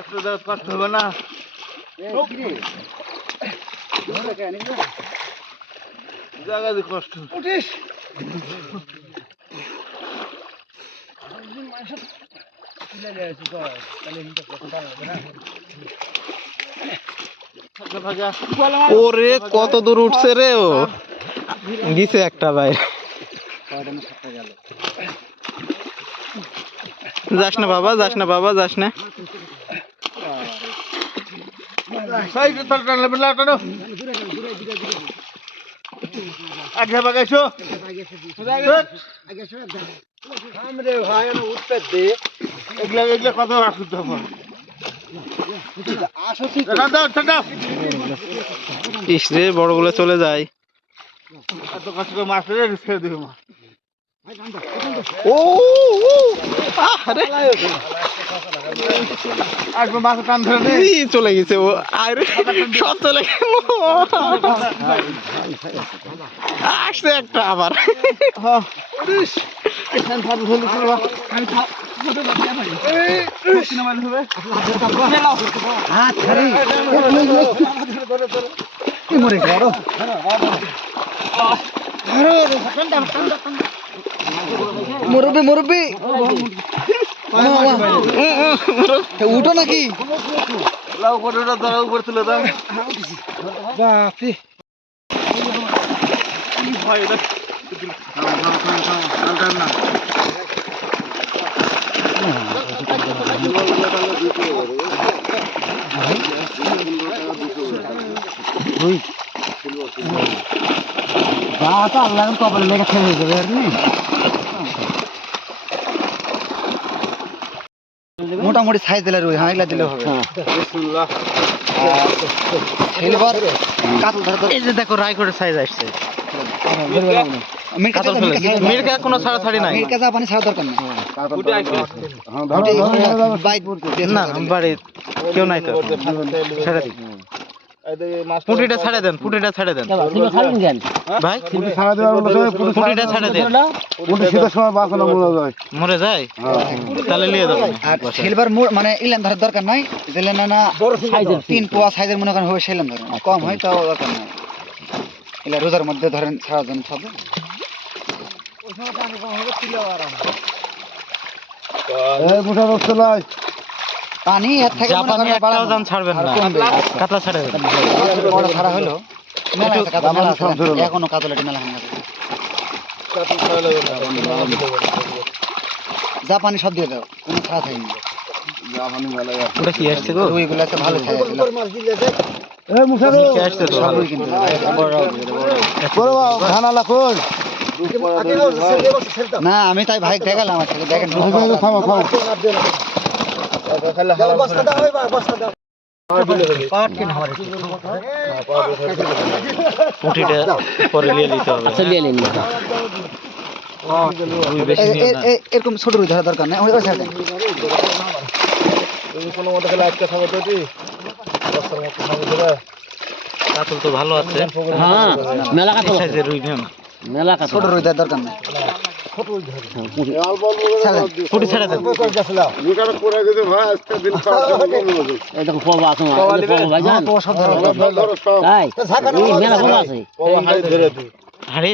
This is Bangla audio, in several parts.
কষ্ট হবে না জায়গা দিয়ে কষ্ট উঠিস ওরে কত দূর উঠছে রে ও গিছে একটা ভাই যাস না বাবা যাস না বাবা যাস না আগে বাগাইছো এগুলা এগুলা কথা রাখতে হবে ইস রে বড়গুলো চলে যায় এত কষ্ট করে মাছ ছেড়ে দিবে মা ও আরে একবার মাছ টান ধরে নেই চলে গেছে ও আরে সব চলে গেল আসছে একটা আবার মুরব্বী মুরব্বী উঠো নাকি উপরে তুলে দাও ভয় আল্লাহ কপালে লেগে ছেড়ে দেবে আর কি মোটামুটি সাইজ দিলে রুই হ্যাঁ এগুলা দিলে হবে সিলভার কাতল ধরে এই যে দেখো রায়গড়ের সাইজ আসছে মিরকা কোনো ছাড়াছাড়ি নাই মিরকা যা পানি ছাড়া দরকার নেই না বাড়ি কেউ নাই তো ছেড়ে দিই পুটিটা ছেড়ে দেন পুটিটা ছেড়ে দেন ভাই পুটিটা ছেড়ে দেন মরে যায় তাহলে নিয়ে যাবো আর সিলভার মানে ইলাম ধরার দরকার নাই দিলে না না 3 পোয়া সাইজের মনে করেন হবে সেলাম ধরেন কম হয় তাও দরকার নাই এলা রোজার মধ্যে ধরেন ছাড়া জন সব পানি এর থেকে জাপানি একটাও জান ছাড়বেন না কাতলা ছেড়ে দেন বড় ছাড়া হলো মেলা আছে কাতলা মেলা আছে এখনো কাতলাটি মেলা হয় না জাপানি সব দিয়ে দাও কোনো ছাড়া থাকেনি ওটা কি আসছে গো ওইগুলো আছে ভালো ছাড়া কি আসছে তো ভালো কিন্তু না আমি তাই ভাই দেখালাম আমার ছেলে দেখেন পুটিটা পরে নিয়ে নিতে হবে এরকম ছোট রুই ধরা দরকার নেই কাতল তো ভালো আছে হ্যাঁ মেলা কাতল সাইজের রুই ভেম মেলা কাতল ছোট রুই দেওয়ার দরকার নেই পুটি ছেড়ে দেন হাড়ি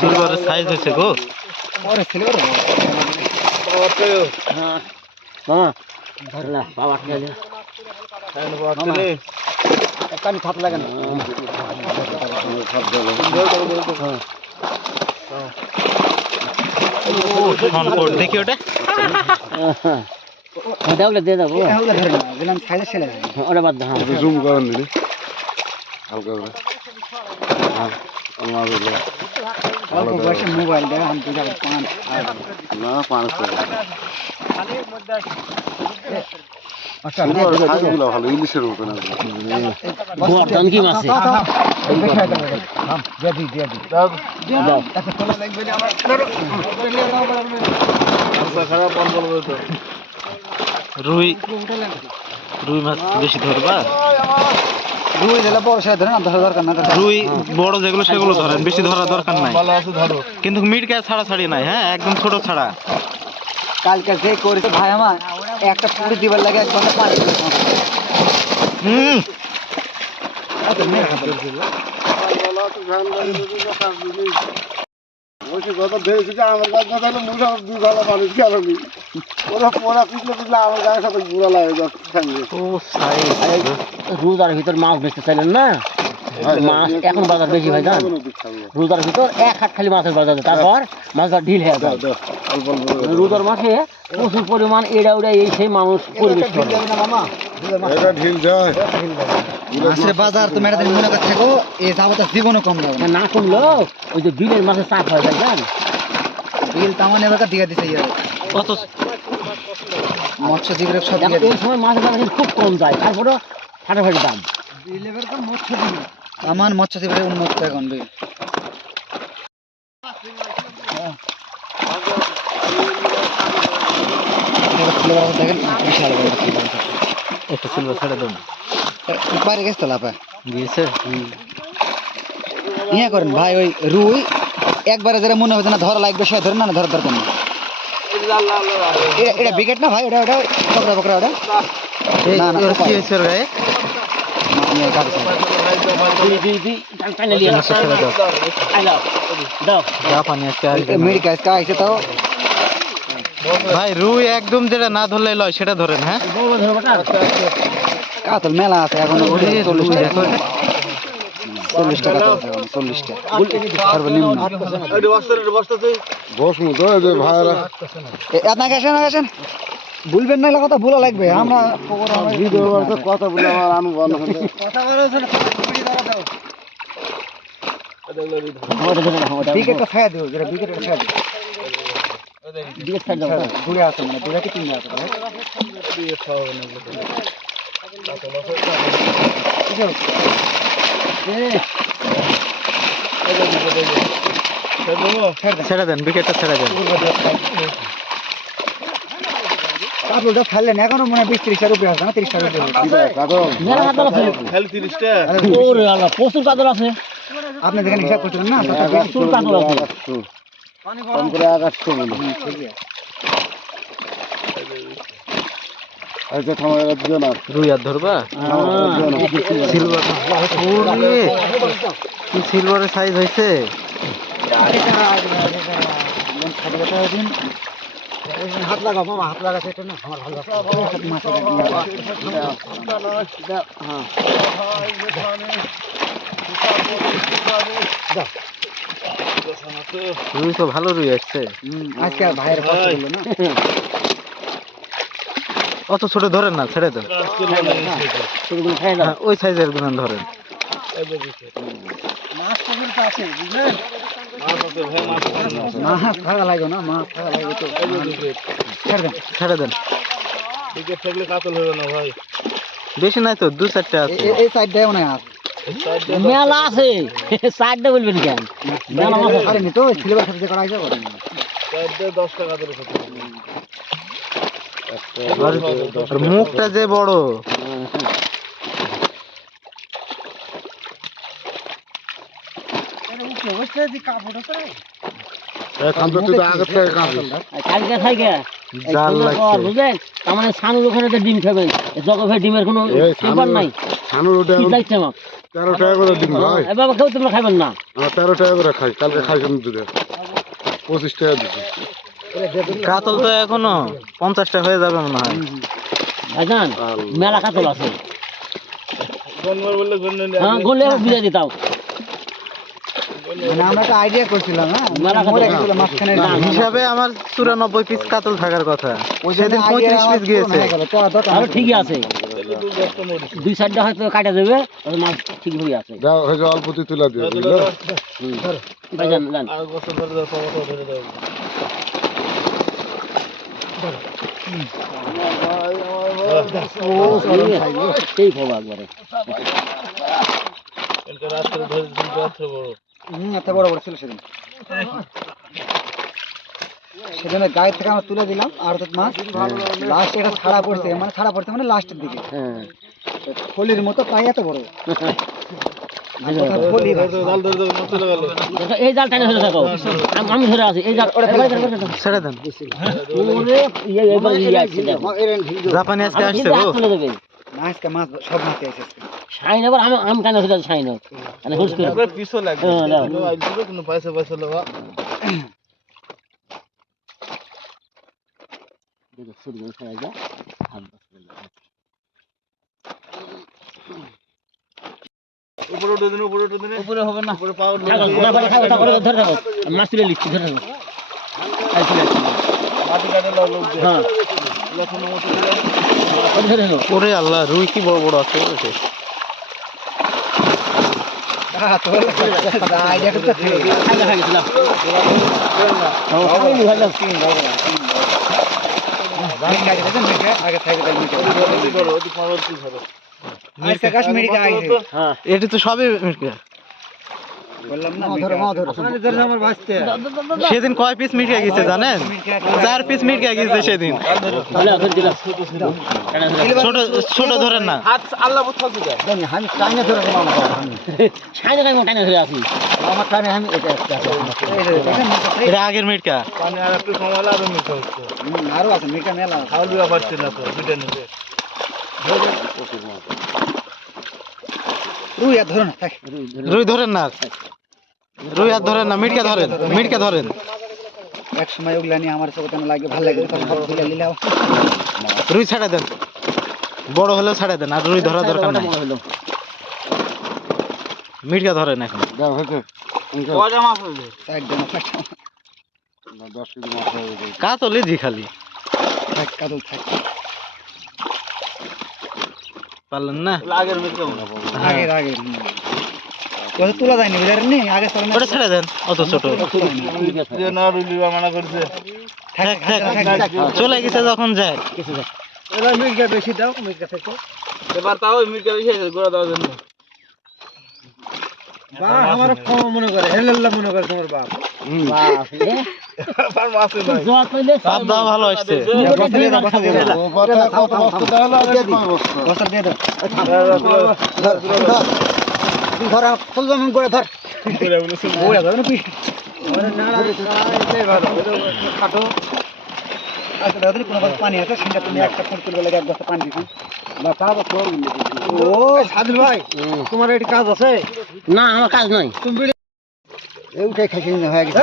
সিলভারের সাইজ হয়েছে গো খাত লাগে না দেখি ওটা দিয়ে দেবো ওটা বাদ জুম করেন হালকা মোবাইল ভালো ইলিশের মতো কি মাছে রুই রুই মাছ বেশি ধরবা রুই দিলে বড় সাইজ ধরেন, আর ধরা দরকার না। রুই বড় যেগুলো সেগুলো ধরেন, বেশি ধরার দরকার নাই। ভালো আছে ধরো। কিন্তু মিটকে ছাড়াছাড়ি নাই, হ্যাঁ একদম ছোট ছাড়া। কালকে যে করেছে ভাই আমার, একটা পুরি দিবার লাগে এক ঘন্টা পানি দিবে। হুম কথা দেখেছি যে আমার গাছ না থাকলে মুঠা দুই ভালো মানুষ গেল নি। ওরা পোড়া পিছলে পিছলে আমার গায়ের সাথে বুড়া লাগে যাচ্ছে। ও সাইজ রোজার ভিতর মাছ বেচতে চাইলেন না, মাছ এখন বাজার বেশি ভাই জান। রোজার ভিতর এক হাত খালি মাছের বাজার, তারপর মাছটা ঢিল হয়ে যায়। রোজার মাঠে প্রচুর পরিমাণ এড়া উড়া এই সেই মানুষ পরিবেশ করে। এটা ঢিল যায়। মাছের বাজার তো মেয়েটা মনে করে থাকো, এই যাবতীয় জীবনও কম যাবে না। না কমলো ওই যে বিলের মাছের চাপ হয় ভাই জান। বিল তামান এবার দিয়ে দিছে ইয়ে কত মৎস্যজীবীরা সব এখন দিয়ে এই সময় মাছের বাজার কিন্তু খুব কম যায়, তারপরেও ফাটাফাটি দাম। তামান মৎস্যজীবীরা উন্মুক্ত এখন বিল। দেখেন বিশাল বড় সিলভার। একটা সিলভার ছেড়ে দেন বাইরে গেছে তো লাফা গিয়েছে। ইয়ে করেন ভাই, ওই রুই একবারে যারা মনে হচ্ছে না ধরা লাগবে সে ধরেন, না ধরার দরকার নেই। এটা বিকেট না ভাই, ওটা ওটা পকড়া পকড়া ওটা না না কি হয়েছে ওর গায়ে? যা পানি আজকে আসবে না। মেডিকেল আইছে তাও ভাই রুই একদম যেটা না ধরলে লয় সেটা ধরেন, হ্যাঁ কাতল মেলা আছে এখন। 40 টাকা 40 টাকা 40 টাকা সর্বনিম্ন। বসমু তো এই যে ভাইরা আপনাকে আসেন আসেন, ভুলবেন না, কথা ভুলা লাগবে। আমরা ভিডিও করতে কথা বলে আমার আমি বন্ধ করতে বিকেটটা ছায়া দিও, যেটা বিকেটটা ছায়া দিও। ঘুরে আসে মানে দুটা কি তিনটা আছে ভাই। ছেড়ে দেন, বিকেটটা ছেড়ে দেন। কাপড়টা ফেললেন এখনো মনে হয় 20-30 রুপিয়া আছে না, 30 রুপিয়া খালি 30 টা প্রচুর কাতল আছে, আপনি যেখানে হিসাব করছিলেন না, প্রচুর কাতল আছে। কম করে 800 বলে আচ্ছা থামা দিও না। রুই আর ধরবা সিলভার, কি সিলভারের সাইজ হয়েছে। হাত লাগাও মামা, হাত লাগাচ্ছে এটা না আমার ভালো রুই তো ভালো রুই আসছে আজকে ভাইয়ের কথা বললো না। অত ছোট ধরেন না, ছেড়ে দেন। হ্যাঁ, ওই সাইজের গুলো ধরেন। মাছ থাকা লাগবে না, মাছ থাকা লাগবে তো ছেড়ে দেন। বেশি নাই তো, 2-4টা আছে। এই সাইডটাও না আর মেলা আছে, সাইডটা বলবেন কেন, মেলা মাছ আছে। আরে নি তো সিলেবাস সাথে করা হয়েছে বলেন আর মুখটা যে বড়। কালকে খাইকে জাল লাগছে। বুঝলেন, আমার সানুর ওখানে তো ডিম খাবেন, জগফের ডিমের কোনো ব্যাপার নাই। ছানুর ওটা কি লাগছে আমার 13 টাকা করে দিন ভাই। এবার কেউ তোমরা খাইবেন না। আমরা 13 টাকা করে খাই, কালকে খাইছেন দুধে 25 টাকা দিছি। কাতল তো এখনো 50টা হয়ে যাবে মনে হয়। ভাইজান মেলা কাতল আছে, হ্যাঁ গলে বুঝাই দিতাম। মানে আমরা একটা আইডিয়া করছিলাম না, মেলা মরে কাতল। গেছিল মাঝখানে না, হিসাবে আমার 94 পিস কাতল থাকার কথা, সেদিন 35 পিস গিয়েছে। তাহলে ঠিকই আছে, 2-4টা হয়তো কাটা দেবে, ওই মাছ ঠিক হয়ে আছে। দাও হয়তো অল্পতি তুলা দিও বুঝলে। ভাইজান জান সেই খবর একবারে। এত বড় বড় ছিল সেদিন। সেজন্য গায়ে থেকে আমরা তুলে দিলাম আর তো মাছ লাস্ট এটা ছাড়া পড়ছে, মানে ছাড়া পড়ছে মানে লাস্টের দিকে। হ্যাঁ ফলির মতো পাই এত বড় ফলি দেখো, এই জাল টানে ধরে থাকো আমি ধরে আছি এই জাল ছেড়ে দেন ওরে এবার ইয়ে আসছে দেখো জাপানি আজকে আমি আসছে কিন্তু গো হাত তুলে দেবে মাছকে মাছ সব মাছে আছে শাইন এবার আমি টানে ধরে আছি শাইন মানে হুস করে পিছু লাগবে হ্যাঁ, দাও। কিন্তু পয়সা পয়সা লাগা দেখো শুরু করে খাওয়া যায় হাত বসে উপরে উঠে দিন উপরে হবে না উপরে পাওয়ার ধরে থাকো মাছ তুলে লিখছি ধরে থাকো এই চলে আসছে। মাটি কাটে লোক হ্যাঁ লক্ষণ মতো দিলে ওটা ধরে থাকো ওরে আল্লাহ রুই কি বড় বড় আছে ওরে আইডিয়াটা তো খাইলে খাই গেছিলাম খাইলি ভালো আগে থাকবে আজকে কাশ্মীরি কা আইছে হ্যাঁ এটি তো সবই বললাম না ধরে আমার বাঁচতে সেদিন কয় পিস মিটকে গেছে জানেন 4 পিস মিটকে গেছে সেদিন ভালো ধরে দিলাম ছোট ছোট ধরেন না আমি টাইনে ধরে মামা শাইন কাই মোটাই ধরে আছি আমার টাইনে আমি এটা এটা আগের মিটকা পানি আর একটু সময় হলে আরো মিঠা হচ্ছে আরো আছে মিটা মেলা খাওয়া দেওয়া পারছে না তো মিঠে নিতে রুই আর ধরো না থাক রুই ধরেন না রুই আর ধরেন না মিটকা ধরেন এক সময় ওগুলা নিয়ে আমার সব কেন লাগে ভালো লাগে তখন সব তুলে নিলাম রুই ছাড়া দেন বড় হলেও ছাড়া দেন আর রুই ধরা দরকার নাই হলো মিটকা ধরেন এখন একদম কাতল লিজি খালি থাক কাদল থাক পারলেন না আগে আগে কত তোলা যায়নি বুঝার নেই আগে চলে না ওটা ছেড়ে দেন অত ছোট না রুলিবা মানা করছে থাক থাক চলে গেছে যখন যায় এবার মির্গা বেশি দাও মির্গা থেকে এবার তাও মিটকে বেশি গোড়া দেওয়ার জন্য বা আমার কম মনে করে হেলাল্লা মনে করে তোমার বাপ বাপ রে আর মাছে নাই জোয়াত কইলে সাপ দাও ভালো আসছে বস্তা দিয়ে দাও ধর ফুল জমন করে ধর ওরা ধর না খাটো আচ্ছা দাদা কোনো পানি আছে সেটা তুমি একটা ফুল তুলবে লাগে এক বস্তা পানি দিবেন না তা তো ও সাদিল ভাই তোমার এটি কাজ আছে না আমার কাজ নাই এই উঠে খাইছিস হয়ে গেছে